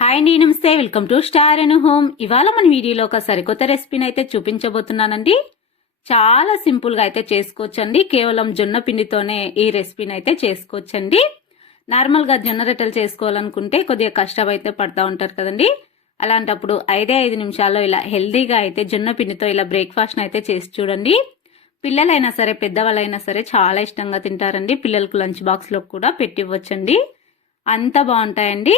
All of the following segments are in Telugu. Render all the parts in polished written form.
హాయ్ అండి, నమస్తే. Welcome to star and home. ఇవాళ మన వీడియోలో ఒక సరికొత్త రెసిపీని అయితే చూపించబోతున్నానండి. చాలా సింపుల్ గా అయితే చేసుకోవచ్చండి. కేవలం జొన్న పిండితోనే ఈ రెసిపీని అయితే చేసుకోవచ్చండి. నార్మల్ గా జొన్న రొట్టెలు చేసుకోవాలనుకుంటే కొద్దిగా కష్టం అయితే పడతా ఉంటారు కదండి. అలాంటప్పుడు 5 నిమిషాల్లో ఇలా హెల్దీగా అయితే జొన్న పిండితో ఇలా బ్రేక్ఫాస్ట్ అయితే చేసి చూడండి. పిల్లలైనా సరే పెద్దవాళ్ళైనా సరే చాలా ఇష్టంగా తింటారండి. పిల్లలకు లంచ్ బాక్స్ లో కూడా పెట్టివ్వచ్చండి. అంత బాగుంటాయండి.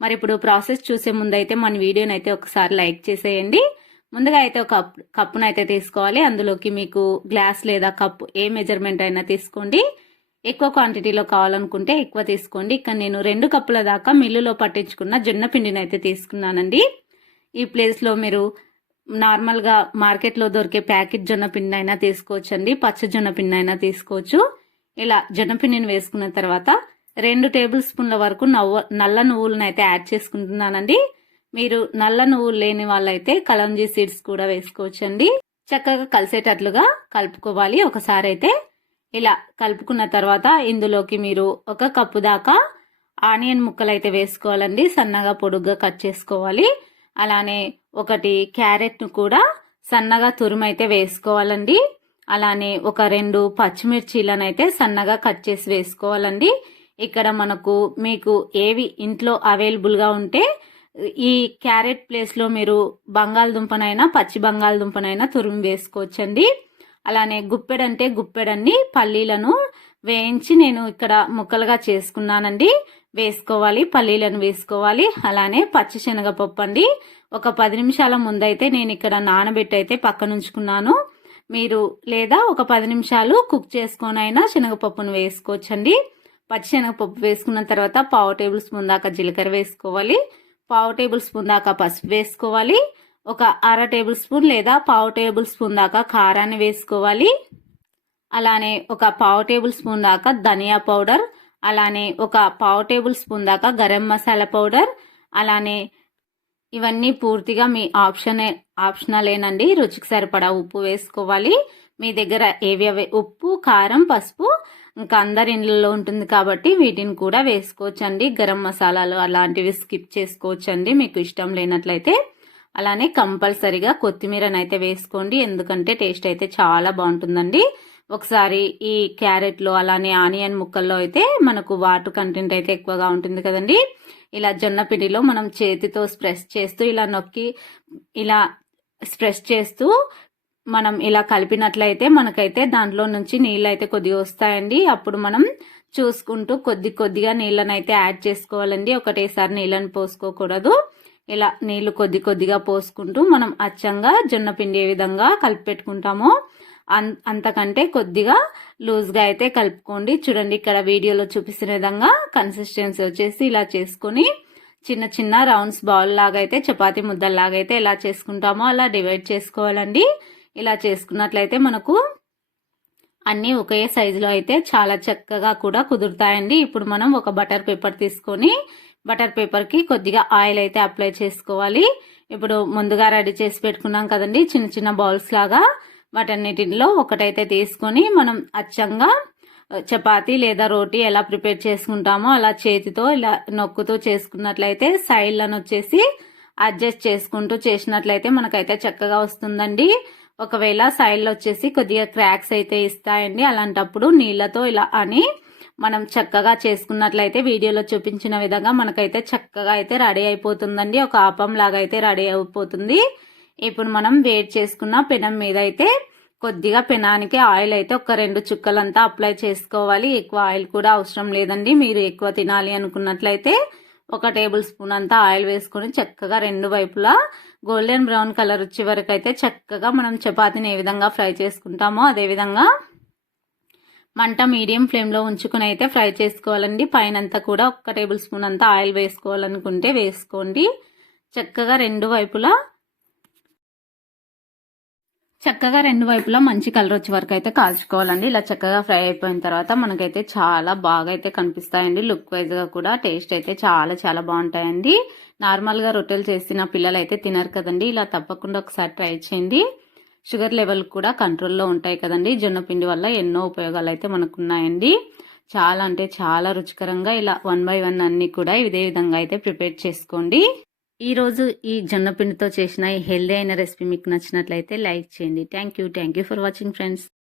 మరి ఇప్పుడు ప్రాసెస్ చూసే ముందు అయితే మన వీడియోని అయితే ఒకసారి లైక్ చేసేయండి. ముందుగా అయితే ఒక కప్పును అయితే తీసుకోవాలి. అందులోకి మీకు గ్లాస్ లేదా కప్పు ఏ మెజర్మెంట్ అయినా తీసుకోండి. ఎక్కువ క్వాంటిటీలో కావాలనుకుంటే ఎక్కువ తీసుకోండి. ఇక్కడ నేను 2 కప్పుల దాకా మిల్లులో పట్టించుకున్న జొన్న పిండిని అయితే తీసుకున్నానండి. ఈ ప్లేస్లో మీరు నార్మల్గా మార్కెట్లో దొరికే ప్యాకెట్ జొన్న పిండి అయినా తీసుకోవచ్చండి. పచ్చ జొన్న పిండి అయినా తీసుకోవచ్చు. ఇలా జొన్న పిండిని వేసుకున్న తర్వాత 2 టేబుల్ స్పూన్ల వరకు నల్ల నువ్వులను అయితే యాడ్ చేసుకుంటున్నానండి. మీరు నల్ల నువ్వులు లేని వాళ్ళైతే కలంజీ సీడ్స్ కూడా వేసుకోవచ్చండి. చక్కగా కలిసేటట్లుగా కలుపుకోవాలి. ఒకసారి అయితే ఇలా కలుపుకున్న తర్వాత ఇందులోకి మీరు 1 కప్పు దాకా ఆనియన్ ముక్కలు అయితే వేసుకోవాలండి. సన్నగా పొడుగ్గా కట్ చేసుకోవాలి. అలానే 1 క్యారెట్ను కూడా సన్నగా తురుమైతే వేసుకోవాలండి. అలానే ఒక 2 పచ్చిమిర్చీలను అయితే సన్నగా కట్ చేసి వేసుకోవాలండి. ఇక్కడ మీకు ఏవి ఇంట్లో అవైలబుల్గా ఉంటే ఈ క్యారెట్ ప్లేస్లో మీరు బంగాళదుంపనైనా పచ్చి బంగాళదుంపనైనా తురిమి వేసుకోవచ్చండి. అలానే గుప్పెడంటే గుప్పెడన్ని పల్లీలను వేయించి నేను ఇక్కడ ముక్కలుగా చేసుకున్నానండి. వేసుకోవాలి, పల్లీలను వేసుకోవాలి. అలానే పచ్చి శనగపప్పు అండి. ఒక 10 నిమిషాల ముందైతే నేను ఇక్కడ నానబెట్టి అయితే పక్కనుంచుకున్నాను. మీరు లేదా ఒక 10 నిమిషాలు కుక్ చేసుకొనైనా శనగపప్పును వేసుకోవచ్చండి. పచ్చిశనగపప్పు వేసుకున్న తర్వాత 1/2 టేబుల్ స్పూన్ దాకా జీలకర్ర వేసుకోవాలి. 1/2 టేబుల్ స్పూన్ దాకా పసుపు వేసుకోవాలి. ఒక 1/2 టేబుల్ స్పూన్ లేదా 1/2 టేబుల్ స్పూన్ దాకా కారాన్ని వేసుకోవాలి. అలానే ఒక 1/2 టేబుల్ స్పూన్ దాకా ధనియా పౌడర్, అలానే ఒక 1/2 టేబుల్ స్పూన్ దాకా గరం మసాలా పౌడర్. అలానే ఇవన్నీ పూర్తిగా మీ ఆప్షనలేనండి. రుచికి సరిపడా ఉప్పు వేసుకోవాలి. మీ దగ్గర ఏవి ఉప్పు, కారం, పసుపు ఇంకా అందరి ఇళ్ళల్లో ఉంటుంది కాబట్టి వీటిని కూడా వేసుకోవచ్చండి. గరం మసాలాలు అలాంటివి స్కిప్ చేసుకోవచ్చండి మీకు ఇష్టం లేనట్లయితే. అలానే కంపల్సరిగా కొత్తిమీరని అయితే వేసుకోండి, ఎందుకంటే టేస్ట్ అయితే చాలా బాగుంటుందండి. ఒకసారి ఈ క్యారెట్లో అలానే ఆనియన్ ముక్కల్లో అయితే మనకు వాటర్ కంటెంట్ అయితే ఎక్కువగా ఉంటుంది కదండి. ఇలా జొన్న పిండిలో మనం చేతితో స్ప్రెస్ చేస్తూ ఇలా నొక్కి ఇలా స్ప్రెస్ చేస్తూ మనం ఇలా కలిపినట్లయితే మనకైతే దాంట్లో నుంచి నీళ్ళు అయితే కొద్దిగా వస్తాయండి. అప్పుడు మనం చూసుకుంటూ కొద్దిగా నీళ్ళని అయితే యాడ్ చేసుకోవాలండి. ఒకటేసారి నీళ్ళని పోసుకోకూడదు. ఇలా నీళ్లు కొద్దిగా పోసుకుంటూ మనం అచ్చంగా జొన్న పిండి ఏ విధంగా కలిపి పెట్టుకుంటామో అంతకంటే కొద్దిగా లూజ్గా అయితే కలుపుకోండి. చూడండి, ఇక్కడ వీడియోలో చూపిస్తున్న విధంగా కన్సిస్టెన్సీ వచ్చేసి ఇలా చేసుకొని చిన్న చిన్న రౌండ్స్ బాల్ లాగా అయితే చపాతీ ముద్దల్లాగా అయితే ఎలా చేసుకుంటామో అలా డివైడ్ చేసుకోవాలండి. ఇలా చేసుకున్నట్లయితే మనకు అన్నీ ఒకే సైజులో అయితే చాలా చక్కగా కూడా కుదురుతాయండి. ఇప్పుడు మనం ఒక బటర్ పేపర్ తీసుకొని బటర్ పేపర్కి కొద్దిగా ఆయిల్ అయితే అప్లై చేసుకోవాలి. ఇప్పుడు ముందుగా రెడీ చేసి పెట్టుకున్నాం కదండి చిన్న చిన్న బౌల్స్ లాగా, వాటన్నిటిలో ఒకటైతే తీసుకొని మనం అచ్చంగా చపాతీ లేదా రోటీ ఎలా ప్రిపేర్ చేసుకుంటామో అలా చేతితో ఇలా నొక్కుతూ చేసుకున్నట్లయితే సైడ్లను వచ్చేసి అడ్జస్ట్ చేసుకుంటూ చేసినట్లయితే మనకైతే చక్కగా వస్తుందండి. ఒకవేళ సైడ్లో వచ్చేసి కొద్దిగా క్రాక్స్ అయితే ఇస్తాయండి. అలాంటప్పుడు నీళ్ళతో ఇలా అని మనం చక్కగా చేసుకున్నట్లయితే వీడియోలో చూపించిన విధంగా మనకైతే చక్కగా అయితే రెడీ అయిపోతుందండి. ఒక ఆపం లాగా అయితే రెడీ అయిపోతుంది. ఇప్పుడు మనం వేడి చేసుకున్న పెనం మీద అయితే కొద్దిగా పెనానికి ఆయిల్ అయితే ఒక 2 చుక్కలంతా అప్లై చేసుకోవాలి. ఎక్కువ ఆయిల్ కూడా అవసరం లేదండి. మీరు ఎక్కువ తినాలి అనుకున్నట్లయితే 1 టేబుల్ స్పూన్ అంతా ఆయిల్ వేసుకొని చక్కగా 2 వైపులా గోల్డెన్ బ్రౌన్ కలర్ వచ్చే వరకు అయితే చక్కగా మనం చపాతీని ఏ విధంగా ఫ్రై చేసుకుంటామో అదే విధంగా మంట మీడియం ఫ్లేమ్లో ఉంచుకుని అయితే ఫ్రై చేసుకోవాలండి. పైనంతా కూడా 1 టేబుల్ స్పూన్ అంతా ఆయిల్ వేసుకోవాలనుకుంటే వేసుకోండి. చక్కగా రెండు వైపులా మంచి కలర్ వచ్చే వరకు అయితే కాల్చుకోవాలండి. ఇలా చక్కగా ఫ్రై అయిపోయిన తర్వాత మనకైతే చాలా బాగా అయితే కనిపిస్తాయండి. లుక్ వైజ్ గా కూడా టేస్ట్ అయితే చాలా చాలా బాగుంటాయండి. నార్మల్ గా రొట్టెలు చేసిన పిల్లలు అయితే తినరు కదండి. ఇలా తప్పకుండా ఒకసారి ట్రై చేయండి. షుగర్ లెవెల్ కూడా కంట్రోల్లో ఉంటాయి కదండి. జొన్న పిండి వల్ల ఎన్నో ఉపయోగాలు అయితే మనకు ఉన్నాయండి. చాలా అంటే చాలా రుచికరంగా ఇలా 1 బై 1 అన్ని కూడా ఇదే విధంగా అయితే ప్రిపేర్ చేసుకోండి. ఈ రోజు ఈ జొన్న పిండితో చేసిన ఈ హెల్దీ అయిన రెసిపీ మీకు నచ్చినట్లయితే లైక్ చేయండి. Thank you for watching friends.